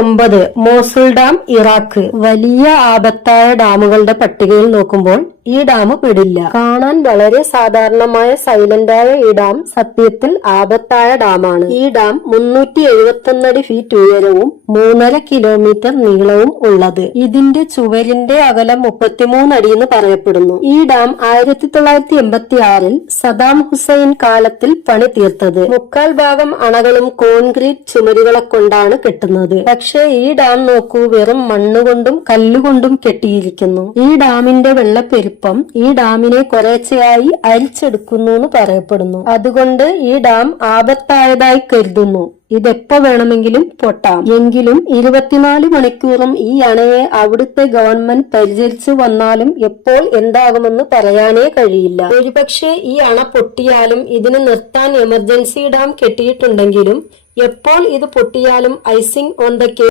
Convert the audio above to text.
9 മോസുൽ dam Iraq. വലിയ ആപത്തായ ഡാമുകളുടെ പട്ടികയിൽ നോക്കുമ്പോൾ ഈ ഡാം പെടില്ല. കാണാൻ വളരെ സാധാരണമായ സൈലന്റായ ഈ ഡാം സത്യത്തിൽ ആപത്തായ ഡാമാണ്. ഈ ഡാം 371 അടി ഫീറ്റ് ഉയരവും 3.5 കിലോമീറ്റർ നീളവും ഉള്ളത്. ഇതിന്റെ ചുവരിന്റെ അകലം 33 അടി എന്ന് പറയപ്പെടുന്നു. ഈ ഡാം 1986 സദാം ഹുസൈൻ കാലത്തിൽ പണി തീർത്തത്. 3/4 ഭാഗം അണകളും കോൺക്രീറ്റ് ചുമരുകളെ കൊണ്ടാണ് കെട്ടുന്നത്. പക്ഷേ ഈ ഡാം നോക്കൂ, വെറും മണ്ണുകൊണ്ടും കല്ലുകൊണ്ടും കെട്ടിയിരിക്കുന്നു. ഈ ഡാമിന്റെ വെള്ളപ്പെരുപ്പം ഈ ഡാമിനെ കുറേശ്ശെയായി അരിച്ചെടുക്കുന്നു എന്ന് പറയപ്പെടുന്നു. അതുകൊണ്ട് ഈ ഡാം ആപത്തായതായി കരുതുന്നു. ഇതെപ്പോ വേണമെങ്കിലും പൊട്ടാം. എങ്കിലും 24 മണിക്കൂറും ഈ അണയെ അവിടുത്തെ ഗവൺമെന്റ് പരിചരിച്ചു വന്നാലും എപ്പോൾ എന്താകുമെന്ന് പറയാനേ കഴിയില്ല. ഒരുപക്ഷെ ഈ അണ പൊട്ടിയാലും ഇതിന് നിർത്താൻ എമർജൻസി ഡാം കെട്ടിയിട്ടുണ്ടെങ്കിലും എപ്പോൾ ഇത് പൊട്ടിയാലും ഐസിംഗ് ഓൺ ദ കേക്ക്